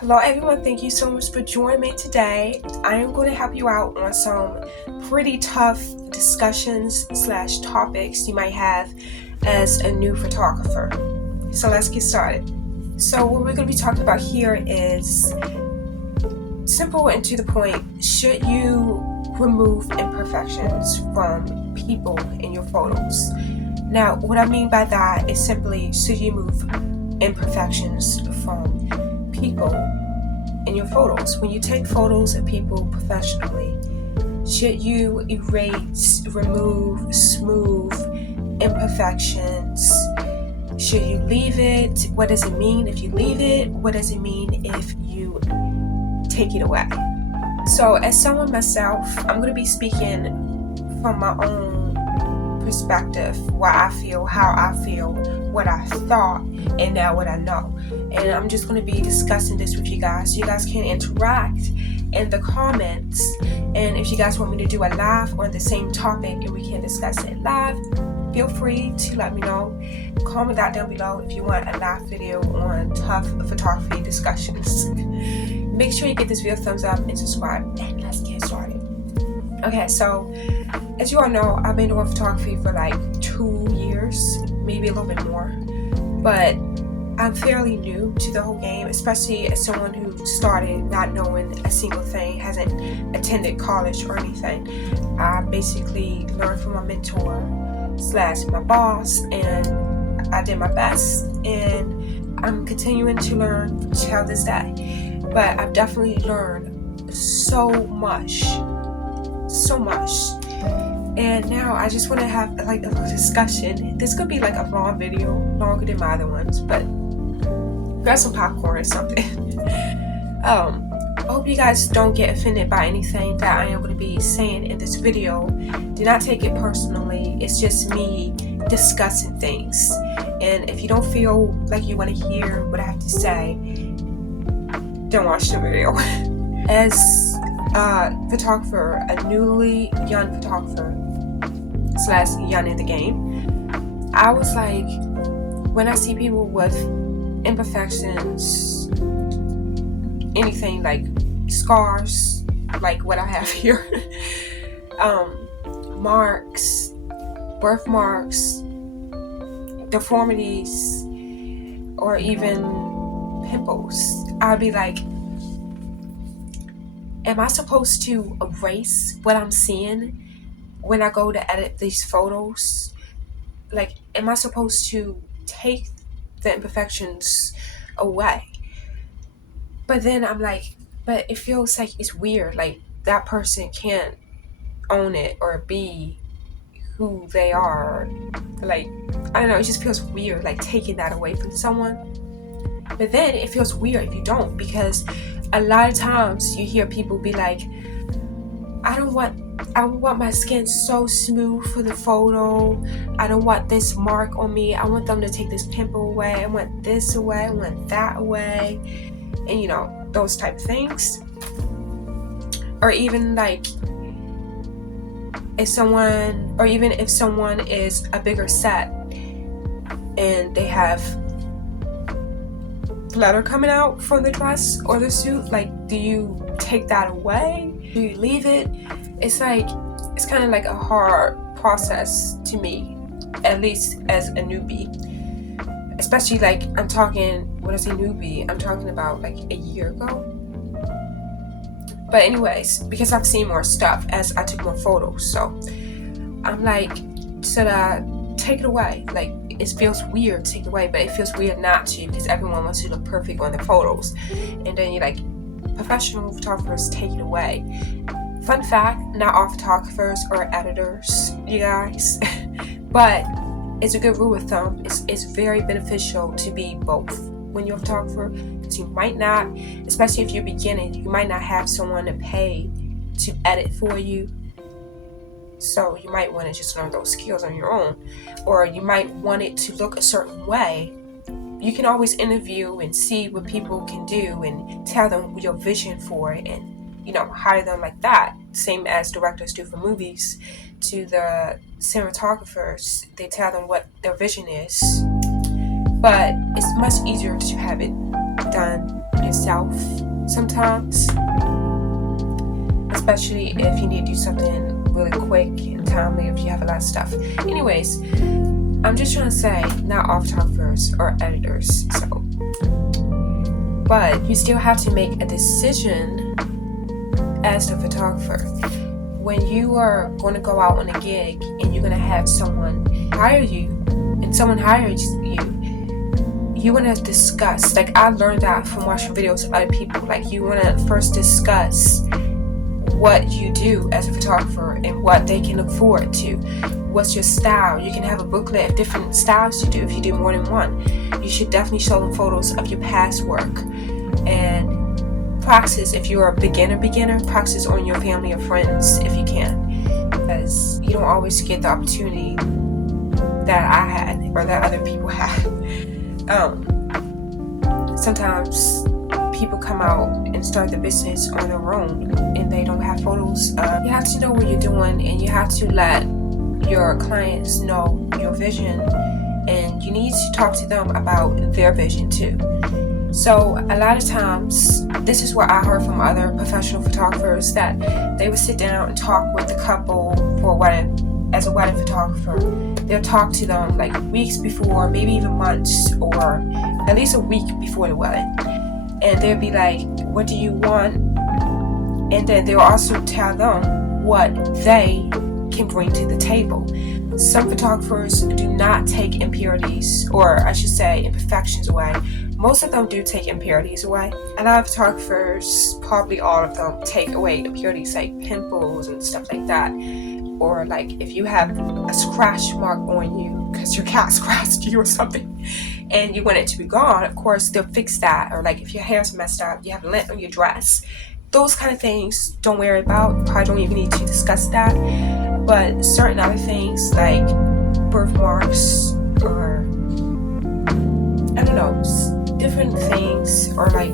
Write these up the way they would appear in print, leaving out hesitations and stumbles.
Hello, everyone. Thank you so much for joining me today. I am going to help you out on some pretty tough discussions slash topics you might have as a new photographer. So let's get started. So what we're going to be talking about here is simple and to the point. Should you remove imperfections from people in your photos? Now, what I mean by that is simply, should you remove imperfections from people in your photos? When you take photos of people professionally, should you erase, remove, smooth imperfections? Should you leave it? What does it mean if you leave it? What does it mean if you take it away? So as someone myself, I'm going to be speaking from my own perspective, what I feel, how I feel, what I thought, and now what I know. And I'm just going to be discussing this with you guys so you guys can interact in the comments. And if you guys want me to do a live on the same topic and we can discuss it live, feel free to let me know. Comment that down below if you want a live video on tough photography discussions. Make sure you give this video a thumbs up and subscribe, and let's get started. Okay, so as you all know, I've been doing photography for like 2 years, maybe a little bit more, but I'm fairly new to the whole game, especially as someone who started not knowing a single thing, hasn't attended college or anything. I basically learned from my mentor slash my boss, and I did my best, and I'm continuing to learn till this day. But I've definitely learned so much. And now I just want to have like a little discussion. This could be like a long video, longer than my other ones, but grab some popcorn or something. I hope you guys don't get offended by anything that I am going to be saying in this video. Do not take it personally. It's just me discussing things. And if you don't feel like you want to hear what I have to say, don't watch the video. As a photographer, a newly young photographer slash young in the game, I was like, when I see people with imperfections, anything like scars, like what I have here, marks, birthmarks, deformities, or even pimples, I'd be like, am I supposed to erase what I'm seeing when I go to edit these photos? Like, am I supposed to take the imperfections away? But then I'm like, but it feels like it's weird. Like, that person can't own it or be who they are. Like, I don't know, it just feels weird, like taking that away from someone. But then it feels weird if you don't, because a lot of times you hear people be like, I want my skin so smooth for the photo. I don't want this mark on me. I want them to take this pimple away. I want this away. I want that away. And you know, those type of things. Or even like if someone is a bigger set and they have leather coming out from the dress or the suit, like, do you take that away? Do you leave it? It's kind of like a hard process to me, at least as a newbie. Especially like when I say newbie, I'm talking about like a year ago. But anyways, because I've seen more stuff as I took more photos, so I'm like, should I take it away? Like, it feels weird to take it away, but it feels weird not to, because everyone wants to look perfect on their photos. And then you're like, professional photographers take it away. Fun fact, not all photographers are editors, you guys. But it's a good rule of thumb. It's very beneficial to be both when you're a photographer, because you might not, especially if you're beginning, you might not have someone to pay to edit for you. So you might want to just learn those skills on your own, or you might want it to look a certain way. You can always interview and see what people can do and tell them your vision for it, and you know, hire them like that. Same as directors do for movies. To the cinematographers, they tell them what their vision is. But it's much easier to have it done yourself. yourself sometimes, especially if you need to do something really quick and timely, if you have a lot of stuff. Anyways, I'm just trying to say, not all photographers or editors, but you still have to make a decision as the photographer. When you are going to go out on a gig and you're going to have someone hire you, and someone hires you want to discuss. Like, I learned that from watching videos of other people. Like, you want to first discuss what you do as a photographer and what they can look forward to. What's your style? You can have a booklet of different styles you do if you do more than one. You should definitely show them photos of your past work. And practice, if you're a beginner, practice on your family or friends if you can. Because you don't always get the opportunity that I had or that other people had. Sometimes people come out and start the business on their own and they don't have photos. You have to know what you're doing, and you have to let your clients know your vision, and you need to talk to them about their vision too. So a lot of times, this is what I heard from other professional photographers, that they would sit down and talk with the couple for a wedding, as a wedding photographer. They'll talk to them like weeks before, maybe even months, or at least a week before the wedding. And they'll be like, what do you want? And then they'll also tell them what they can bring to the table. Some photographers do not take impurities, or I should say imperfections, away. Most of them do take impurities away. A lot of photographers, probably all of them, take away impurities like pimples and stuff like that. Or like if you have a scratch mark on you because your cat scratched you or something and you want it to be gone, of course they'll fix that. Or like if your hair's messed up, you have lint on your dress, those kind of things, don't worry about. Probably don't even need to discuss that. But certain other things like birthmarks, or I don't know, different things, or like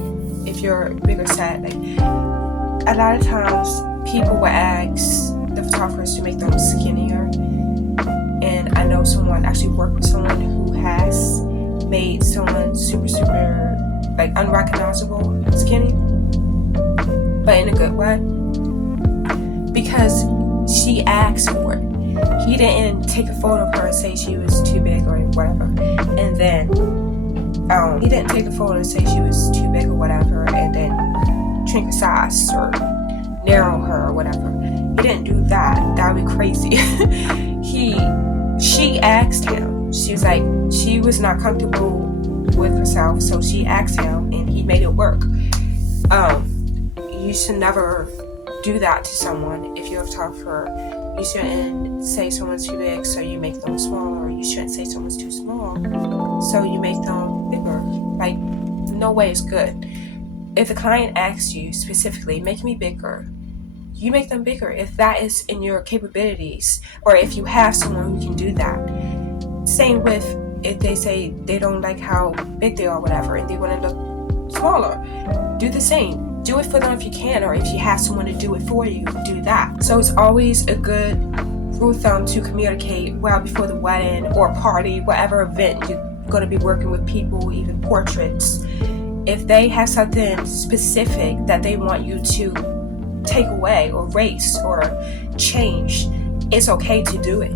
if you're bigger set, like a lot of times people will ask the photographers to make them skinnier, and I know someone actually worked with someone who has made someone super like unrecognizable skinny, but in a good way, because she asked for it. He didn't take a photo of her and say she was too big or whatever, and then he didn't take a photo and say she was too big or whatever, and then shrink her size or narrow her or whatever. He didn't do that. That would be crazy. She asked him. She was like, she was not comfortable with herself, so she asked him, and he made it work. You should never do that to someone. If you're a photographer, you shouldn't say someone's too big, so you make them smaller. You shouldn't say someone's too small, so you make them bigger. Like, no way is good. If the client asks you specifically, make me bigger, you make them bigger if that is in your capabilities, or if you have someone who can do that. Same with if they say they don't like how big they are, whatever, and they want to look smaller, do the same. Do it for them if you can, or if you have someone to do it for you, do that. So it's always a good rule of thumb to communicate well before the wedding or party, whatever event you're going to be working with people, even portraits. If they have something specific that they want you to take away or erase or change, it's okay to do it.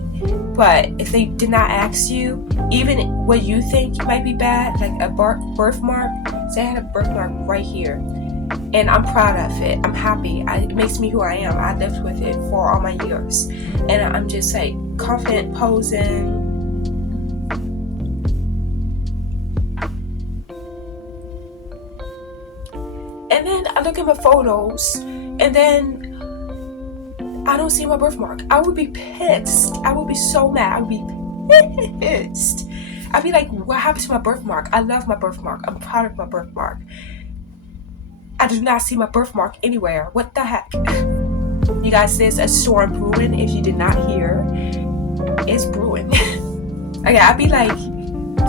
But if they did not ask you, even what you think might be bad, like a birthmark, say I had a birthmark right here, and I'm proud of it, I'm happy, it makes me who I am. I lived with it for all my years, and I'm just like confident posing. And then I look at my photos, and then I don't see my birthmark. I would be pissed. I would be so mad. I would be pissed. I'd be like, what happened to my birthmark? I love my birthmark. I'm proud of my birthmark. I do not see my birthmark anywhere. What the heck? You guys, there's a storm brewing. If you did not hear, it's brewing. Okay, I'd be like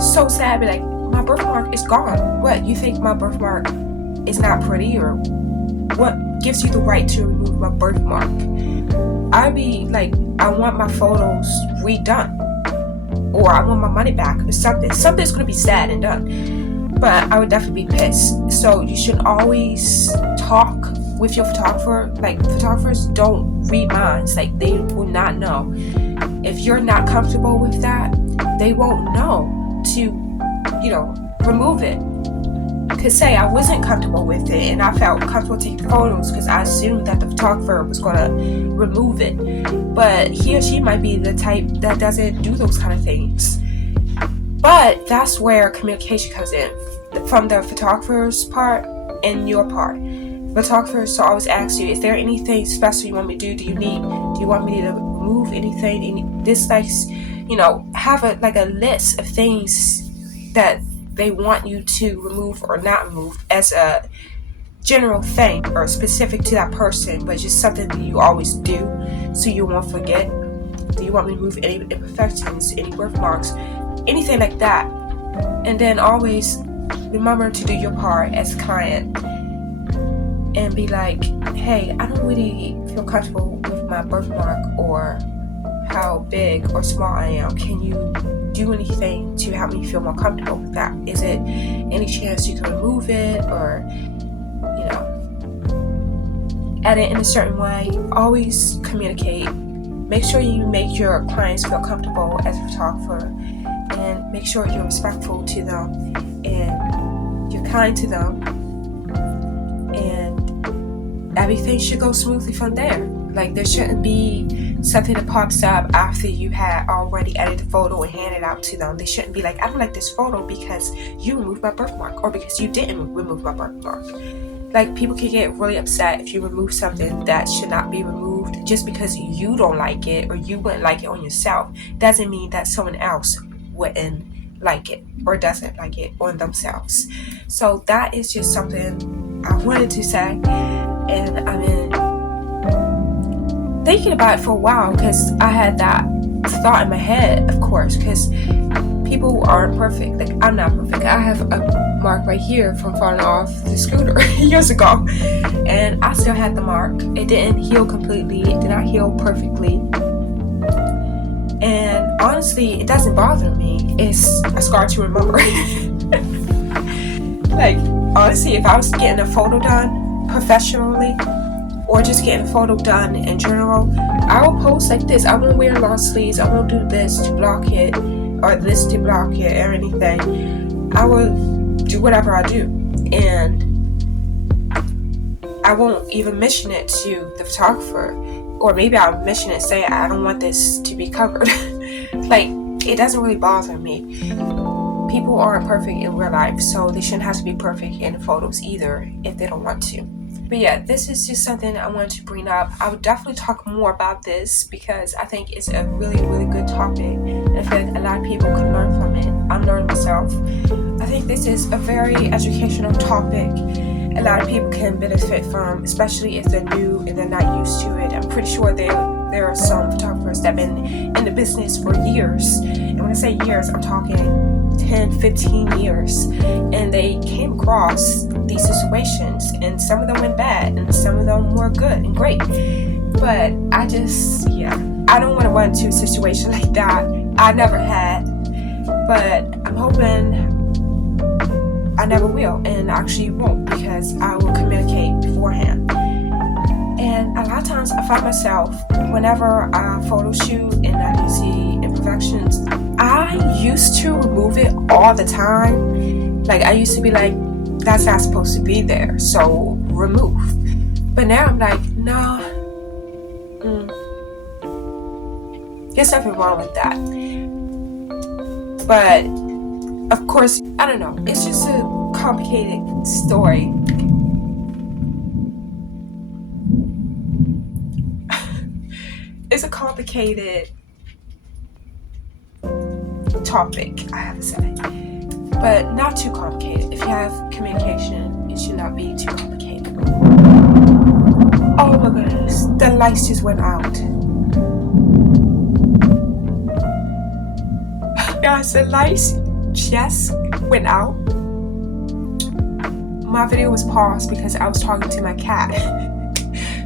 so sad. I'd be like, my birthmark is gone. What, you think my birthmark is not pretty, or what gives you the right to remove my birthmark? I'd be like, I want my photos redone, or I want my money back, or something. Something's gonna be said and done. but I would definitely be pissed. So you should always talk with your photographer. Like, photographers don't read minds. Like, they will not know. If you're not comfortable with that, they won't know to, remove it. Because say I wasn't comfortable with it and I felt comfortable taking photos because I assumed that the photographer was going to remove it. But he or she might be the type that doesn't do those kind of things. But that's where communication comes in, from the photographer's part and your part. Photographers will always ask you, is there anything special you want me to do? Do you want me to remove anything? Have a list of things that they want you to remove or not remove as a general thing or specific to that person, but just something that you always do so you won't forget. Do you want me to remove any imperfections, any birthmarks, anything like that? And then always remember to do your part as a client and be like, hey, I don't really feel comfortable with my birthmark or how big or small I am. Can you do anything to help me feel more comfortable with that? Is it any chance you can remove it or, edit in a certain way? Always communicate. Make sure you make your clients feel comfortable as a photographer, and make sure you're respectful to them and you're kind to them, and everything should go smoothly from there. Like, there shouldn't be something that pops up after you had already edited the photo and handed it out to them. They shouldn't be like, I don't like this photo because you removed my birthmark or because you didn't remove my birthmark. Like, people can get really upset if you remove something that should not be removed just because you don't like it or you wouldn't like it on yourself. Doesn't mean that someone else wouldn't like it or doesn't like it on themselves. So that is just something I wanted to say, and I've been thinking about it for a while because I had that thought in my head, of course, because people aren't perfect. Like, I'm not perfect. I have a mark right here from falling off the scooter years ago, and I still had the mark. It didn't heal completely. It did not heal perfectly. And honestly, it doesn't bother me. It's a scar to remember. Like, honestly, if I was getting a photo done professionally or just getting a photo done in general, I will post like this. I won't wear long sleeves. I won't do this to block it or this to block it or anything. I will do whatever I do, and I won't even mention it to the photographer, or maybe I'll mention it and say I don't want this to be covered. Like, it doesn't really bother me. People aren't perfect in real life, so they shouldn't have to be perfect in the photos either if they don't want to. But yeah, this is just something I wanted to bring up. I would definitely talk more about this because I think it's a really, really good topic. And I feel like a lot of people can learn from it. I'm learning myself. I think this is a very educational topic. A lot of people can benefit from, especially if they're new and they're not used to it. I'm pretty sure there are some photographers that have been in the business for years. And when I say years, I'm talking 10, 15 years. And they came across these situations, and some of them went bad and some of them were good and great. But I don't want to run into a situation like that. I never had, but I'm hoping I never will, and actually won't, because I will communicate beforehand. And a lot of times I find myself, whenever I photo shoot and I do see imperfections, I used to remove it all the time. Like, I used to be like, that's not supposed to be there, so remove. But now I'm like, no, there's nothing wrong with that. But of course, I don't know, it's just a complicated story. It's a complicated topic, I have to say, but not too complicated. If you have communication, it should not be too complicated. Oh my goodness, the lights just went out. Guys, the lights just went out. My video was paused because I was talking to my cat,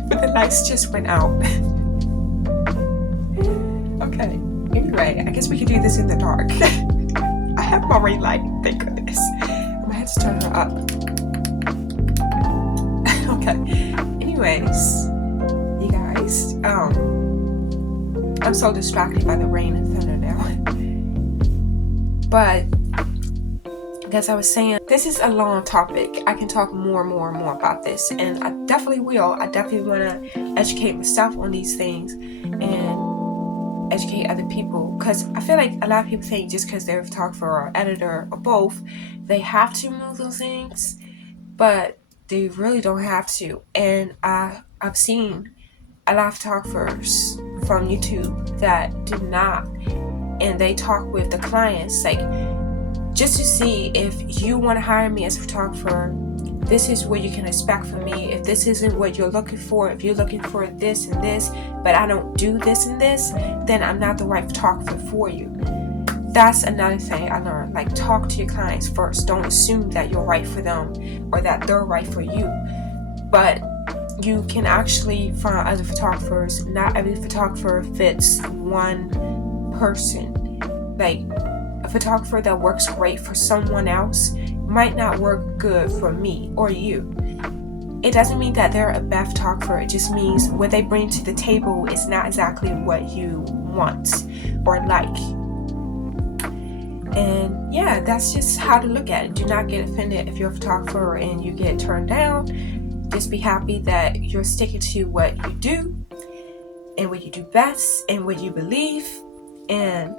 but the lights just went out. Okay, anyway, I guess we could do this in the dark. I have my ring light, thank goodness. I'm gonna Let's turn her up. Okay. Anyways, you guys, I'm so distracted by the rain and thunder now. But as I was saying, this is a long topic. I can talk more about this, and I definitely will. I definitely want to educate myself on these things and educate other people, because I feel like a lot of people think just because they're a photographer or editor or both, they have to move those things, but they really don't have to. And I've seen a lot of photographers from YouTube that do not, and they talk with the clients like, just to see if you want to hire me as a photographer, this is what you can expect from me. If this isn't what you're looking for, if you're looking for this and this, but I don't do this and this, then I'm not the right photographer for you. That's another thing I learned. Like, talk to your clients first. Don't assume that you're right for them or that they're right for you. But you can actually find other photographers. Not every photographer fits one person. Like, a photographer that works great for someone else might not work good for me or you. It doesn't mean that they're a bad photographer. It just means what they bring to the table is not exactly what you want or like. And yeah, that's just how to look at it. Do not get offended if you're a photographer and you get turned down. Just be happy that you're sticking to what you do and what you do best and what you believe, and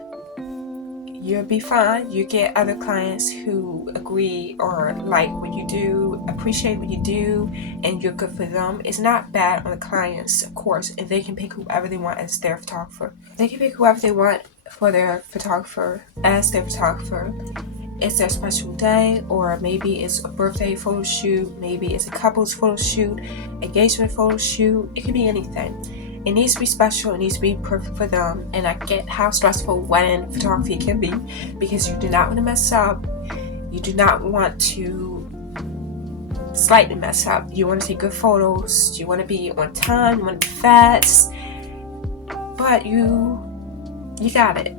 you'll be fine. You get other clients who agree or like what you do, appreciate what you do, and you're good for them. It's not bad on the clients, of course, and they can pick whoever they want as their photographer. They can pick whoever they want for their photographer as their photographer. It's their special day, or maybe it's a birthday photo shoot, maybe it's a couple's photo shoot, engagement photo shoot. It could be anything. It needs to be special. It needs to be perfect for them. And I get how stressful wedding photography can be, because you do not want to mess up. You do not want to slightly mess up. You want to take good photos. You want to be on time. You want to be fast. But you got it.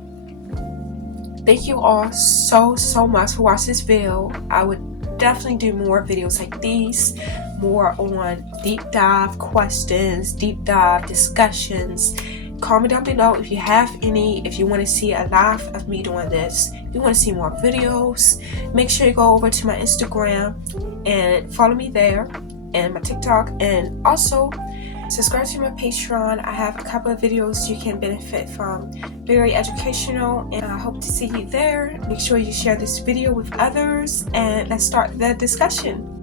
Thank you all so much for watching this video. I would definitely do more videos like these, more on deep dive questions, deep dive discussions. Comment down below if you have any, if you want to see a live of me doing this, if you want to see more videos. Make sure you go over to my Instagram and follow me there, and my TikTok, and also subscribe to my Patreon. I have a couple of videos you can benefit from, very educational, and I hope to see you there. Make sure you share this video with others, and let's start the discussion.